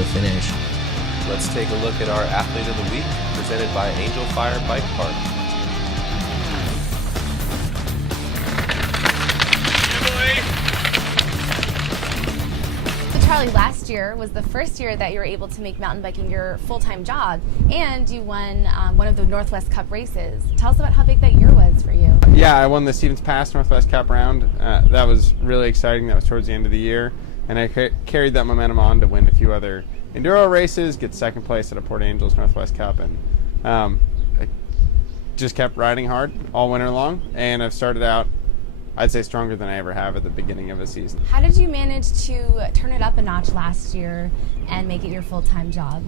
the finish. Let's take a look at our Athlete of the Week, presented by Angel Fire Bike Park. So Charlie, last year was the first year that you were able to make mountain biking your full-time job, and you won one of the Northwest Cup races. Tell us about how big that year was for you. Yeah, I won the Stevens Pass Northwest Cup round. That was really exciting. That was towards the end of the year, and I carried that momentum on to win a few other enduro races, get second place at a Port Angeles Northwest Cup, and I just kept riding hard all winter long, and I've started out, I'd say, stronger than I ever have at the beginning of a season. How did you manage to turn it up a notch last year and make it your full-time job?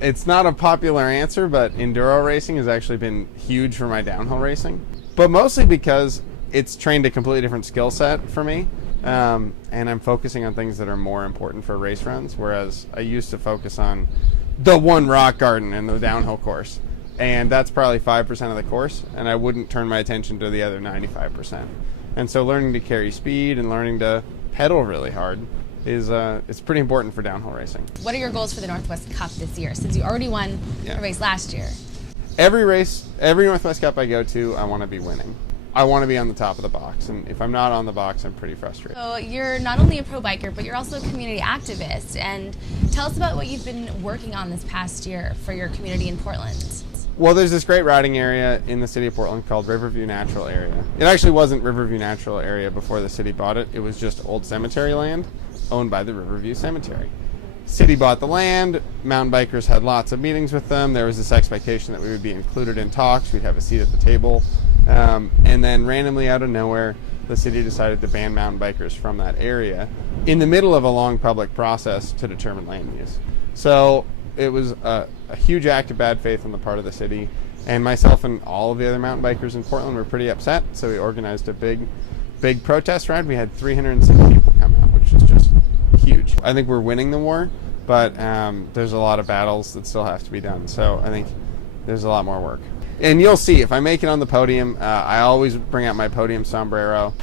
It's not a popular answer, but enduro racing has actually been huge for my downhill racing, but mostly because it's trained a completely different skill set for me. And I'm focusing on things that are more important for race runs, whereas I used to focus on the one rock garden and the downhill course, and that's probably 5% of the course, and I wouldn't turn my attention to the other 95%. And so learning to carry speed and learning to pedal really hard is it's pretty important for downhill racing. What are your goals for the Northwest Cup this year, since you already won a race last year? Every Northwest Cup I go to, I want to be winning. I want to be on the top of the box, and if I'm not on the box, I'm pretty frustrated. So you're not only a pro biker, but you're also a community activist, and tell us about what you've been working on this past year for your community in Portland. Well, there's this great riding area in the city of Portland called Riverview Natural Area. It actually wasn't Riverview Natural Area before the city bought it. It was just old cemetery land owned by the Riverview Cemetery. City bought the land, mountain bikers had lots of meetings with them, there was this expectation that we would be included in talks, we'd have a seat at the table, and then randomly out of nowhere, the city decided to ban mountain bikers from that area in the middle of a long public process to determine land use. So it was a huge act of bad faith on the part of the city, and myself and all of the other mountain bikers in Portland were pretty upset, so we organized a big protest ride. We had 306 people come out, which is just huge. I think we're winning the war, but there's a lot of battles that still have to be done, so I think there's a lot more work. And you'll see, if I make it on the podium, I always bring out my podium sombrero.